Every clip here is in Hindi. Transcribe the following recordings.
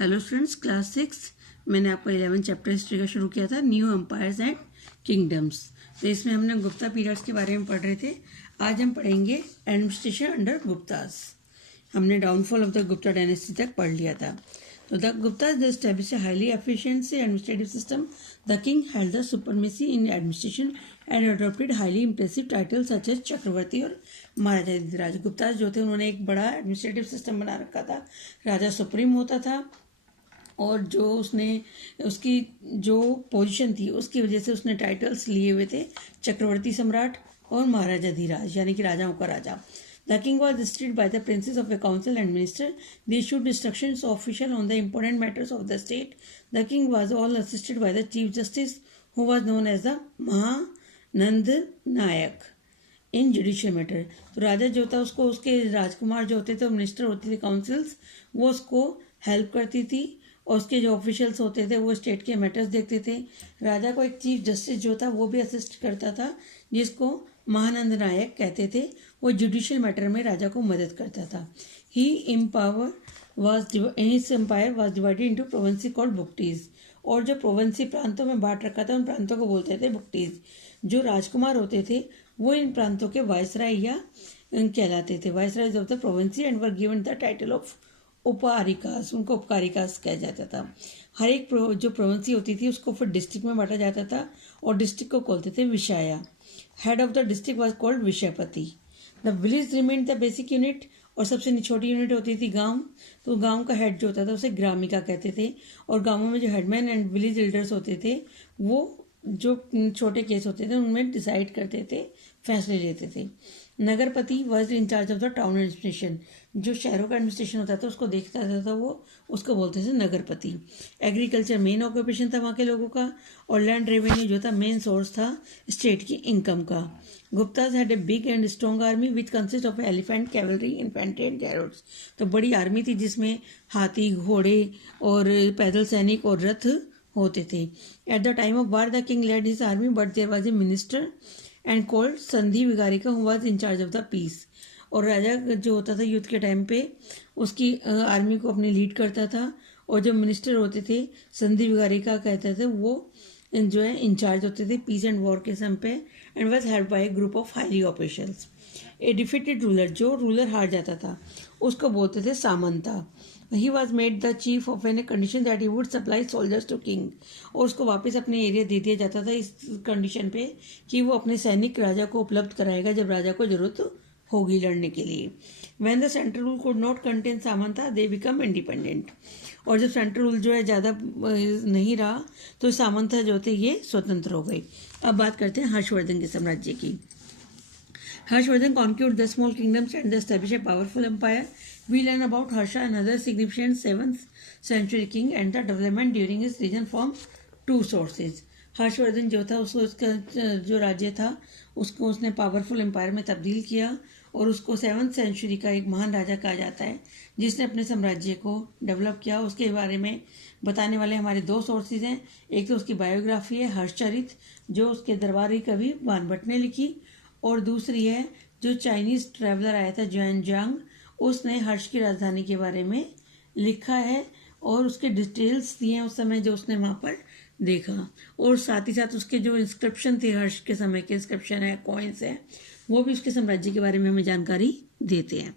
हेलो स्टूडेंट्स, क्लास 6 मैंने आपका 11 चैप्टर हिस्ट्री का शुरू किया था, न्यू एम्पायर्स एंड किंगडम्स। तो इसमें हमने गुप्ता पीरियड्स के बारे में पढ़ रहे थे। आज हम पढ़ेंगे एडमिनिस्ट्रेशन अंडर गुप्तास। हमने downfall of the Gupta dynasty तक पढ़ लिया था। तो the Guptas they established a highly efficient administrative system. The king held the supremacy in administration and adopted highly impressive titles such as Chakravarti और महाराजा अधिराज। गुप्तास जो थे उन्होंने एक बड़ा एडमिनिस्ट्रेटिव सिस्टम बना रखा था। राजा सुप्रीम होता था और जो उसने उसकी जो पोजीशन थी उसकी वजह से उसने टाइटल्स लिए हुए थे चक्रवर्ती सम्राट और महाराजा धीराज, यानी कि राजाओं का राजा। The king was assisted by the princes of the council and minister. They issued instructions official on the important matters of the state. The king was all assisted by the chief justice who was known as the Mahanand Nayak in judicial matter. तो राजा जो था उसको उसके राजकुमार जो होते थे, मिनिस्टर होते थे, काउंसिल्स, वो उसको हेल्प करती थी और उसके जो ऑफिशियल्स होते थे वो स्टेट के मैटर्स देखते थे। राजा को एक चीफ जस्टिस जो था वो भी असिस्ट करता था, जिसको महानंद नायक कहते थे। वो जुडिशियल मैटर में राजा को मदद करता था। He empower was his empire was divided into provinces called Bhuktis. और जो प्रोविंसी प्रांतों में बांट रखा था उन प्रांतों को बोलते थे बुक्टीज। जो राजकुमार होते थे वो इन प्रांतों के वायसराय या कहलाते थे, viceroy of the provinces, and were given the title of Uparikas. उनको उपकारिकास कहा जाता था। हर एक जो प्रोविंसी होती थी उसको फिर डिस्ट्रिक्ट में बांटा जाता था और डिस्ट्रिक्ट को बोलते थे Vishaya. Head of the district was called Vishayapati. The village remain the basic unit. और सबसे छोटी यूनिट होती थी गांव। तो गांव का हेड जो होता था उसे ग्रामिका कहते थे। और गांवों में जो हेडमैन एंड विलेज एल्डर्स होते थे वो जो छोटे केस होते थे उनमें डिसाइड करते थे, फैसले लेते थे। Nagarpati was in charge of the town administration. जो शहरों का एडमिनिस्ट्रेशन होता था उसको देखता था वो, उसको बोलते थे नगरपति। एग्रीकल्चर मेन ऑक्यूपेशन था वहाँ के लोगों का, और लैंड रेवेन्यू जो था मेन सोर्स था स्टेट की इनकम का। Gupta's had a big and strong army which consist of elephant, cavalry, infantry and carrots. तो बड़ी आर्मी थी जिसमें हाथी, घोड़े और पैदल सैनिक और रथ होते थे। At the time of war the king led his army but there was a minister and called Sandhi Vigrahika who was in charge of the peace. और राजा जो होता था युद्ध के टाइम पे उसकी आर्मी को अपने लीड करता था, और जो मिनिस्टर होते थे संधि विगारिका कहते थे, वो जो है इंचार्ज होते थे पीस एंड वॉर के समय पे, and was help by a group of highly officials. A defeated ruler, जो रूलर हार जाता था उसको बोलते थे samanta. He was made the chief of an condition that he would supply soldiers to king. और उसको वापस अपने एरिया दे दिया जाता था इस कंडीशन पे कि वो अपने सैनिक राजा को उपलब्ध कराएगा जब राजा को जरूरत होगी लड़ने के लिए। When the central rule could not contain samanta they become independent. और जब सेंट्रल रूल जो है ज़्यादा नहीं रहा तो सामंता जो थे ये स्वतंत्र हो गए। अब बात करते हैं हर्षवर्धन के साम्राज्य की। Harshvardhan conquered the small kingdoms and established a powerful empire. We learn about Harsha, another significant 7th century king, and the development during his reign from two sources. Harshvardhan जो था उसको उसका जो राज्य था उसको उसने पावरफुल एम्पायर में तब्दील किया, और उसको 7th सेंचुरी का एक महान राजा कहा जाता है जिसने अपने साम्राज्य को डेवलप किया। उसके बारे में बताने वाले हमारे दो सोर्सेज हैं। एक तो उसकी बायोग्राफी है हर्षचरित, जो उसके दरबारी कवि वानभट्ट ने लिखी, और दूसरी है जो चाइनीज ट्रैवलर आया था जुआनजांग, उसने हर्ष की राजधानी के बारे में लिखा है और उसके डिटेल्स दिए हैं उस समय जो उसने वहाँ पर देखा। और साथ ही साथ उसके जो इंस्क्रिप्शन थे, हर्ष के समय के इंस्क्रिप्शन है, कॉइन्स है, वो भी उसके साम्राज्य के बारे में हमें जानकारी देते हैं।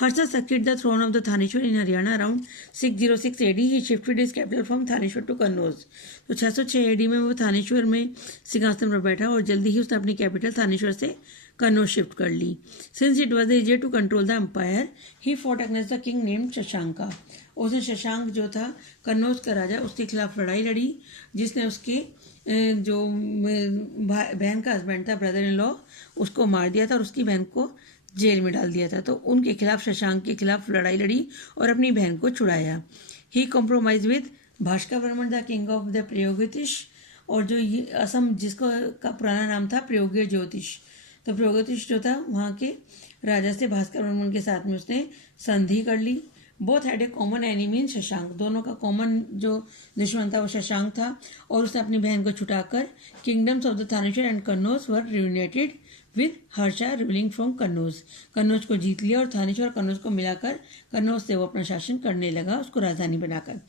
Harsha succeeded the throne of the Thaneshwar in Haryana around 606 AD. He shifted his capital from Thaneshwar to Kannauj. तो 606 AD में वो थानेश्वर में सिंहासन पर बैठा और जल्दी ही उसने अपनी कैपिटल थानेश्वर से कन्नौज शिफ्ट कर ली। Since it was easier to control the empire, he fought against the king named Shashanka. उसने शशांक जो था कन्नौज का राजा, उसके खिलाफ लड़ाई लड़ी, जिसने उसके जो बहन का हस्बैंड था, ब्रदर इन लॉ, उसको मार दिया था और उसकी बहन को जेल में डाल दिया था। तो उनके खिलाफ, शशांक के खिलाफ लड़ाई लड़ी और अपनी बहन को छुड़ाया। He compromise with Bhaskar Varman the king of the Pragjyotish. और जो ये असम जिसको का पुराना नाम था प्रयोग्य ज्योतिष, तो प्रयोगतिश जो था वहाँ के राजा से भास्कर वर्मन के साथ में उसने संधि कर ली। Both had a common enemy in Shashank. दोनों का कॉमन जो दुश्मन था वो शशांक था, और उसने अपनी बहन को छुटाकर kingdoms of the Thaneshwar and Kannauj were reunited with Harsha ruling from Kannauj. Kannauj को जीत लिया और थानेश्वर और कन्नौज को मिलाकर कन्नौज से वो अपना शासन करने लगा, उसको राजधानी बनाकर।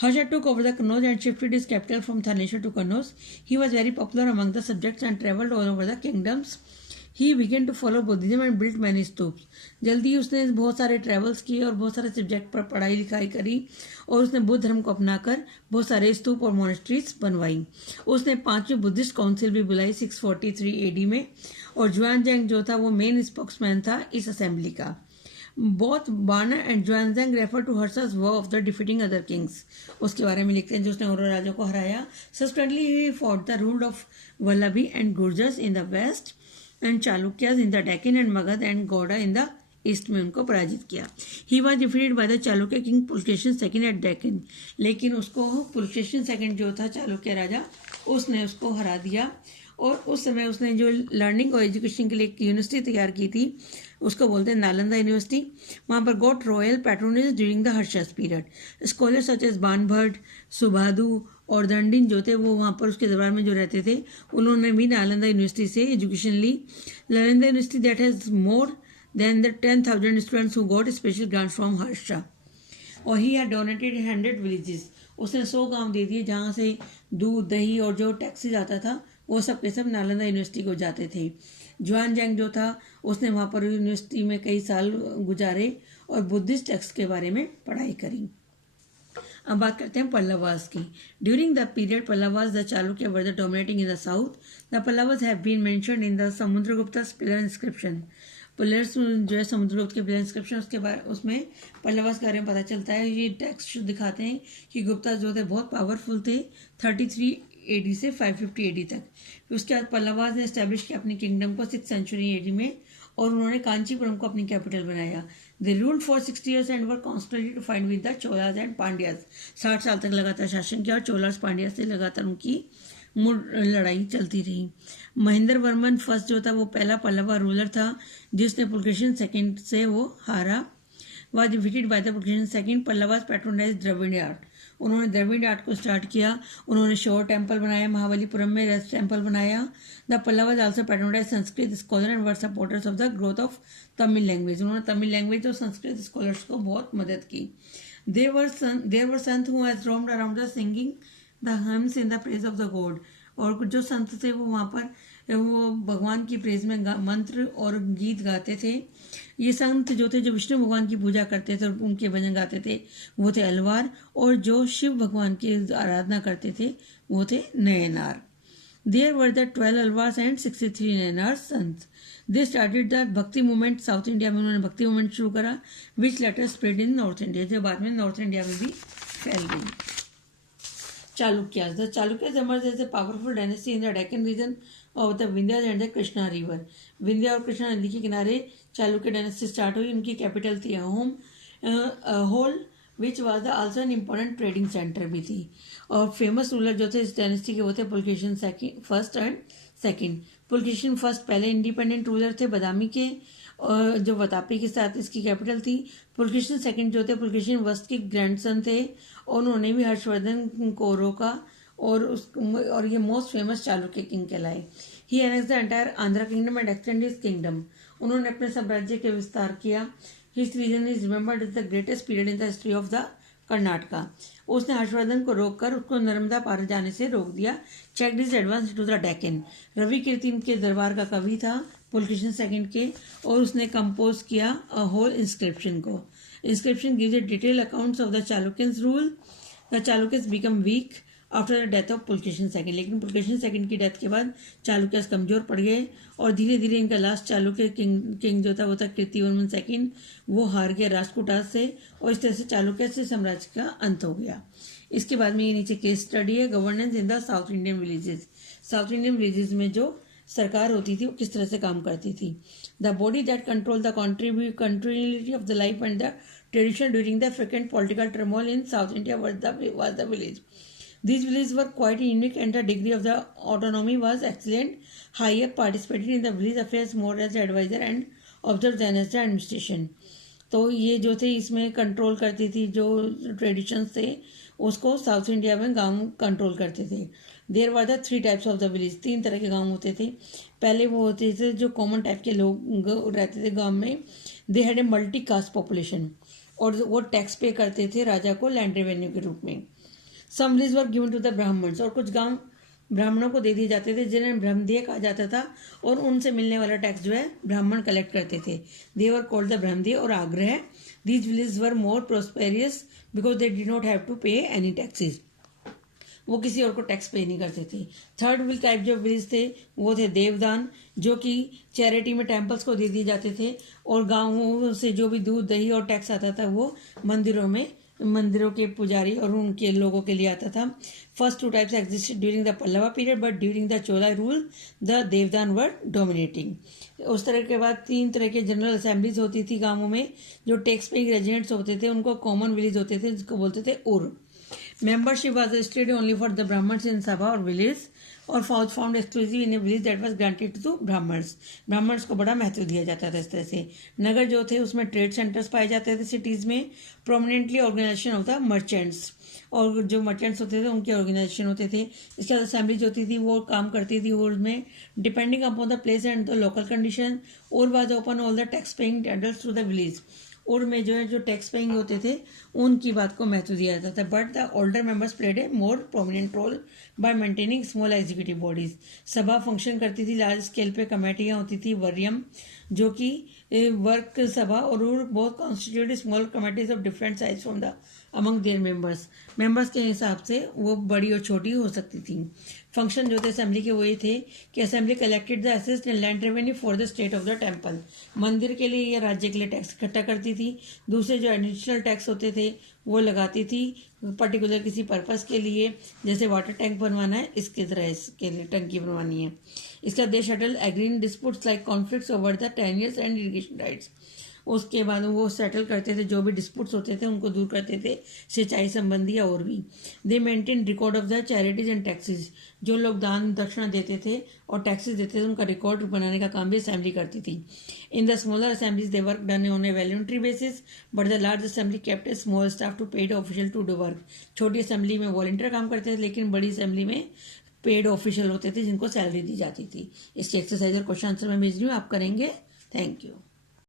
Harsha took over the Kannauj and shifted his capital from Thaneshwar to Kannauj. He was very popular among the subjects and travelled all over the kingdoms. He began to follow Buddhism and built many stupas. जल्दी उसने बहुत सारे ट्रेवल्स किए और बहुत सारे सब्जेक्ट पर पढ़ाई लिखाई करी और उसने बुद्ध धर्म को अपनाकर बहुत सारे स्तूप और मोनेस्ट्रीज बनवाई। उसने 5वीं बुद्धिस्ट काउंसिल भी बुलाई 643 AD में, और जुआनजैंग जो था वो मेन स्पोक्समैन था इस असेंबली का। Both Barna and Xuanzang refer to Harsha's war of the defeating other kings. उसके बारे में लिखते हैं जो उसने और राजा को हराया। Subsequently he fought the rule of Vallabhi and Gurjas in the west and Chalukyas in the Deccan and Magad and Gauda in the east में उनको पराजित किया। He was defeated by the Chalukya king Pulakeshin second at Deccan, लेकिन उसको पुलकेशिन सेकंड जो था चालुक्य राजा, उसने उसको हरा दिया। और उस समय उसने जो लर्निंग और एजुकेशन के लिए एक यूनिवर्सिटी तैयार की थी उसको बोलते हैं नालंदा यूनिवर्सिटी। वहाँ पर got royal patronage during the Harsha's period. Scholar such as Banabhatta, Subandhu और दंडिन जो थे वो वहाँ पर उसके दरबार में जो रहते थे उन्होंने भी नालंदा यूनिवर्सिटी से एजुकेशन ली। Nalanda university that has more than the 10,000 students who got special grant from Harsha. और ही हैड डोनेटेड 100 विलेजेस। उसने 100 गांव दे दिए जहाँ से दूध दही और जो टैक्सेज आता था वो सब के सब नालंदा यूनिवर्सिटी को जाते थे। जुआनजैंग जो था उसने वहाँ पर यूनिवर्सिटी में कई साल गुजारे और बुद्धिस्ट टेक्स्ट के बारे में पढ़ाई करी। अब बात करते हैं पल्लवास की। During the period Pallavas the Chalukya were the dominating in the south. The Pallavas have been mentioned in the Samudragupta's pillar inscription. Pillars जो है समुद्रगुप्त के पिलर इंस्क्रिप्शन उसके बारे उसमें पल्लवास के बारे में पता चलता है। ये टेक्स्ट दिखाते हैं कि गुप्ता जो थे बहुत पावरफुल थे 33 AD से 550 AD तक। उसके बाद पल्लवास ने एस्टेब्लिश किया अपनी किंगडम को 6th सेंचुरी AD में और उन्होंने कांचीपुरम को अपनी कैपिटल बनाया। They ruled for 60 years and were constantly to fight with the Cholas and Pandyas. 60 साल तक लगातार शासन किया और चोलास पांड्यास से लगातार उनकी लड़ाई चलती रही। महेंद्र वर्मन फर्स्ट जो था वो पहला पल्लवा रूलर था जिसने पुलकेशिन सेकंड से वो हारा। Was defeated by the Pulakeshin second. Pallavas patronise Dravida art. उन्होंने द्रविड़ आर्ट को स्टार्ट किया। उन्होंने शोर टेम्पल बनाया, महाबलीपुरम में रेस्ट टेम्पल बनाया। The Pallavas also patronise Sanskrit scholar and were supporters of the growth of Tamil language. उन्होंने तमिल लैंग्वेज और संस्कृत स्कॉलर्स को बहुत मदद की। There were Sant who has roamed around the singing the hums in the praise of the God. और कुछ जो संत थे वो वहाँ पर वो भगवान की प्रेज में मंत्र और गीत गाते थे। ये संत जो थे जो विष्णु भगवान की पूजा करते थे और उनके भजन गाते थे वो थे अलवार, और जो शिव भगवान की आराधना करते थे वो थे Nayanar. There were the 12 Alvars and 63 Nayanar संत। They started the Bhakti movement south India में। उन्होंने भक्ति मूवमेंट शुरू करा which later spread in north India, जो बाद में नॉर्थ इंडिया में भी फैल गई। Chalukyas. The Chalukyas emerged as a powerful dynasty in the Deccan region of the Vindhyas and the Krishna river. Vindhya और कृष्णा नदी के किनारे चालुक्य डायनेस्टी स्टार्ट हुई। उनकी कैपिटल थी Aihole which was the also an important trading centre भी थी। और फेमस रूलर जो थे इस डायनेस्टी के वो थे Pulakeshin first and second. Pulakeshin first पहले इंडिपेंडेंट रूलर थे बदामी के, और जो वतापी के साथ इसकी कैपिटल थी। पुलकेशिन सेकंड जो थे पुलकेशिन वस्त के ग्रैंडसन थे और उन्होंने भी हर्षवर्धन को रोका और ये मोस्ट फेमस चालुक्य किंग कहलाए। He annex the entire Andhra kingdom and extend his kingdom. उन्होंने अपने साम्राज्य के विस्तार किया। His reign is remembered as the greatest period in the history of the Karnataka. उसने हर्षवर्धन को रोककर उसको नर्मदा पार जाने से रोक दिया। Check his advance to the Deccan. Ravi Kirti के दरबार का कवि था पुलकेशिन सेकंड के, और उसने कंपोज किया अ होल इंस्क्रिप्शन को। Inscription gives a detail accounts of the Chalukyans rule. The Chalukyans become weak after the death of Pulakeshin second. लेकिन पुलकेशिन सेकंड की डेथ के बाद चालुक्यस कमजोर पड़ गए और धीरे धीरे इनका लास्ट चालुक्य किंग जो था वो था कीर्तिवर्मन सेकंड। वो हार गया राष्ट्रकूटास से और इस तरह से चालुक्य से साम्राज्य का अंत हो गया। इसके बाद में ये नीचे केस स्टडी है governance in the south Indian villages. South Indian villages में जो सरकार होती थी वो किस तरह से काम करती थी। The body that control the continuity of the life and the tradition during the frequent political turmoil in south India was the village. These villages were quite unique and the degree of the autonomy was excellent. Hayek participated in the village affairs more as advisor and observed them as the administration. तो ये जो थे इसमें कंट्रोल करती थी, जो ट्रेडिशंस थे उसको साउथ इंडिया में गांव कंट्रोल करते थे। There were the 3 types of the village, 3 तरह के गांव होते थे। पहले वो होते थे जो कॉमन टाइप के लोग रहते थे गांव में, they had a multi caste population, और वो टैक्स पे करते थे राजा को लैंड रेवेन्यू के रूप में। Some village were given to the Brahmans, और कुछ गांव ब्राह्मणों को दे दिए जाते थे जिन्हें ब्रह्मदेय कहा जाता था, और उनसे मिलने वाला टैक्स जो है ब्राह्मण कलेक्ट करते थे। दे वर कॉल्ड द ब्रह्मदेय और आग्रह। These village were more prosperous because they did not have to pay any taxes, वो किसी और को टैक्स पे नहीं करते थे। थर्ड विल टाइप जो विलेज थे वो थे देवदान, जो कि चैरिटी में टेम्पल्स को दे दिए जाते थे, और गाँवों से जो भी दूध दही और टैक्स आता था वो मंदिरों के पुजारी और उनके लोगों के लिए आता था। First 2 types existed during the Pallava period, but during the Chola rule the देवदान were dominating. उस तरह के बाद 3 तरह के जनरल असेंबलीज होती थी गांवों में। जो टैक्स पेइंग रेजिडेंट्स होते थे उनको कॉमन विलेज होते थे, जिसको बोलते थे उर। Membership was restricted only for the Brahmins in Sabha or village, और found exclusive in a village that was granted to Brahmins. Brahmins को बड़ा महत्व दिया जाता था इस तरह से। नगर जो थे उसमें ट्रेड सेंटर्स पाए जाते थे सिटीज़ में। प्रोमिनेंटली ऑर्गेनाइजेशन होता मर्चेंट्स, और जो मर्चेंट्स होते थे उनके ऑर्गेनाइजेशन होते थे। इसके बाद असेंबली जो होती थी वो काम करती थी उर्द में, depending upon the place and the local condition. Ur was open all the tax paying adults to the village. Ur में जो टैक्स पेइंग होते थे उनकी बात को महत्व दिया जाता था। But the older members played a more prominent role by maintaining small executive bodies. Sabha function करती थी लार्ज स्केल पे, कमेटियाँ होती थी वरियम, जो कि वर्क सभा, और both constituted small committees of different size from the among there members के हिसाब से वो बड़ी और छोटी हो सकती थी। फंक्शन जो थे असेंबली के वही थे कि assembly collected the assessed and land revenue for the state of the temple, मंदिर के लिए या राज्य के लिए टैक्स इकट्ठा करती थी। दूसरे जो एडिशनल टैक्स होते थे वो लगाती थी पर्टिकुलर किसी पर्पस के लिए, जैसे वाटर टैंक बनवाना है इसके तरह इसके लिए टंकी बनवानी है। इसका they settle agrarian disputes like conflicts over the tenures and irrigation rights. उसके बाद वो सेटल करते थे, जो भी डिस्प्यूट्स होते थे उनको दूर करते थे, सिंचाई संबंधी या और भी। दे maintain record of the charities and taxes, जो लोग दान दक्षिणा देते थे और टैक्सेस देते थे उनका रिकॉर्ड बनाने का काम भी असेंबली करती थी। In the smaller assemblies they work done on a voluntary basis, but the large assembly kept a small staff to paid official to do work. छोटी असेंबली में वॉलंटियर काम करते थे, लेकिन बड़ी असेंबली में पेड ऑफिशियल होते थे जिनको सैलरी दी जाती थी। इसकी एक्सरसाइज और क्वेश्चन आंसर मैं भेज रही हूँ, आप करेंगे। Thank you.